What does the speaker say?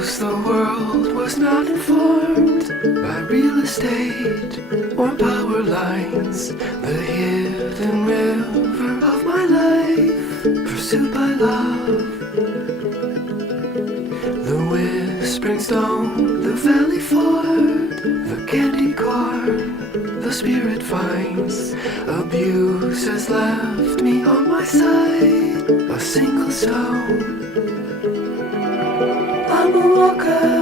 Suppose the world was not informed by real estate or power lines. The hidden river of my life, pursued by love. The whispering stone, the valley ford, the candy corn, the spirit vines. Abuse has left me on my side, a single stone. I'm a walker